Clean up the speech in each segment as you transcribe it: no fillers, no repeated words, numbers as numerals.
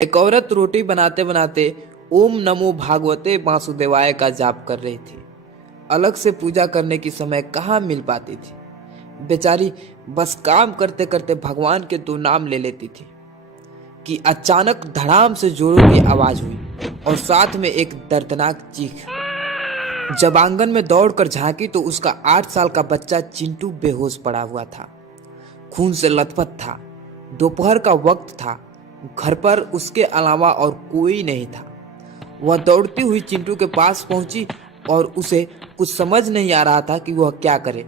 एक औरत रोटी बनाते बनाते ओम नमो भागवते वासुदेवाय का जाप कर रही थी। अलग से पूजा करने की समय कहाँ मिल पाती थी। बेचारी बस काम करते करते भगवान के दो नाम ले लेती थी कि अचानक धड़ाम से जोरों की आवाज हुई और साथ में एक दर्दनाक चीख। जब आंगन में दौड़कर झांकी तो उसका 8 साल का बच्चा चिंटू बेहोश पड़ा हुआ था, खून से लथपथ था। दोपहर का वक्त था, घर पर उसके अलावा और कोई नहीं था। वह दौड़ती हुई चिंटू के पास पहुंची और उसे कुछ समझ नहीं आ रहा था कि वह क्या करे।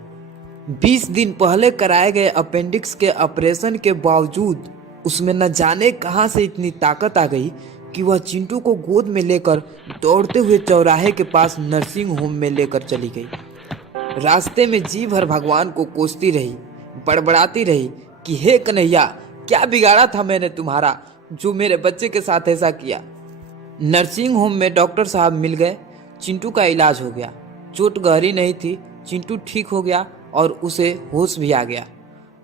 20 दिन पहले कराए गए अपेंडिक्स के ऑपरेशन के बावजूद उसमें न जाने कहां से इतनी ताकत आ गई कि वह चिंटू को गोद में लेकर दौड़ते हुए चौराहे के पास नर्सिंग होम में लेकर चली गई। रास्ते में जी भर भगवान को कोसती रही, बड़बड़ाती रही कि हे कन्हैया, क्या बिगाड़ा था मैंने तुम्हारा जो मेरे बच्चे के साथ ऐसा किया। नर्सिंग होम में डॉक्टर साहब मिल गए। चिंटू का इलाज हो गया। चोट गहरी नहीं थी। चिंटू ठीक हो गया और उसे होश भी आ गया।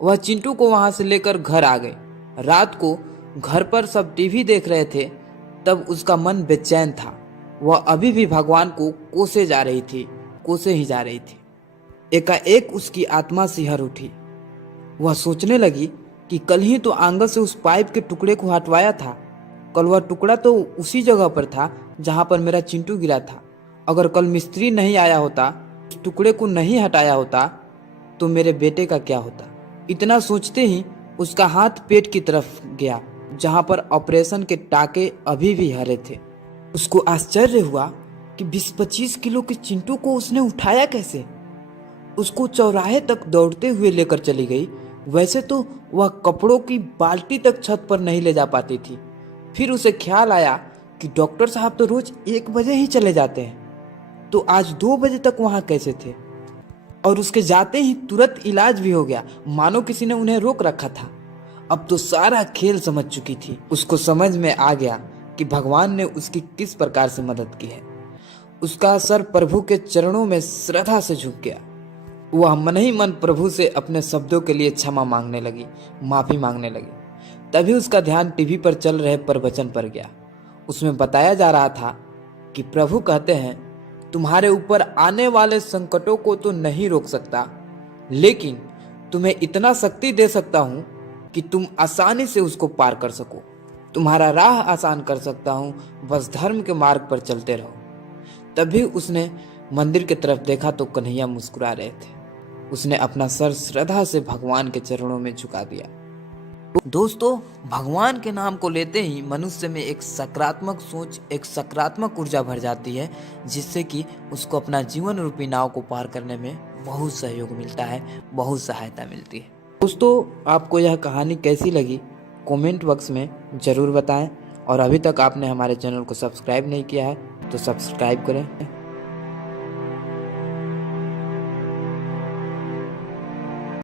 वह चिंटू को वहां से लेकर घर आ गए। रात को घर पर सब टीवी देख रहे थे, तब उसका मन बेचैन था। वह अभी भी भगवान को कोसे ही जा रही थी। एकाएक उसकी आत्मा सिहर उठी। वह सोचने लगी कि कल ही तो आंगन से उस पाइप के टुकड़े को हटवाया था। कल वह टुकड़ा तो उसी जगह पर था जहां पर मेरा चिंटू गिरा था। अगर कल मिस्त्री नहीं आया होता, उस टुकड़े को नहीं हटाया होता, तो मेरे बेटे का क्या होता। इतना सोचते ही उसका हाथ पेट की तरफ गया जहां पर ऑपरेशन के टाके अभी भी हरे थे। उसको आश्चर्य हुआ कि 20-25 किलो के चिंटू को उसने उठाया कैसे। उसको चौराहे तक दौड़ते हुए लेकर चली गई। वैसे तो वह कपड़ों की बाल्टी तक छत पर नहीं ले जा पाती थी। फिर उसे ख्याल आया कि डॉक्टर साहब तो रोज 1 बजे ही चले जाते हैं, तो आज 2 बजे तक वहां कैसे थे। और उसके जाते ही तुरंत इलाज भी हो गया, मानो किसी ने उन्हें रोक रखा था। अब तो सारा खेल समझ चुकी थी। उसको समझ में आ गया कि भगवान ने उसकी किस प्रकार से मदद की है। उसका सर प्रभु के चरणों में श्रद्धा से झुक गया। वह मन ही मन प्रभु से अपने शब्दों के लिए क्षमा मांगने लगी, माफी मांगने लगी। तभी उसका ध्यान टीवी पर चल रहे प्रवचन पर गया। उसमें बताया जा रहा था कि प्रभु कहते हैं, तुम्हारे ऊपर आने वाले संकटों को तो नहीं रोक सकता, लेकिन तुम्हें इतना शक्ति दे सकता हूं कि तुम आसानी से उसको पार कर सको। तुम्हारा राह आसान कर सकता हूं, बस धर्म के मार्ग पर चलते रहो। तभी उसने मंदिर की तरफ देखा तो कन्हैया मुस्कुरा रहे थे। उसने अपना सर श्रद्धा से भगवान के चरणों में झुका दिया। दोस्तों, भगवान के नाम को लेते ही मनुष्य में एक सकारात्मक सोच, एक सकारात्मक ऊर्जा भर जाती है, जिससे कि उसको अपना जीवन रूपी नाव को पार करने में बहुत सहयोग मिलता है, बहुत सहायता मिलती है। दोस्तों, आपको यह कहानी कैसी लगी कमेंट बॉक्स में ज़रूर बताएं। और अभी तक आपने हमारे चैनल को सब्सक्राइब नहीं किया है तो सब्सक्राइब करें।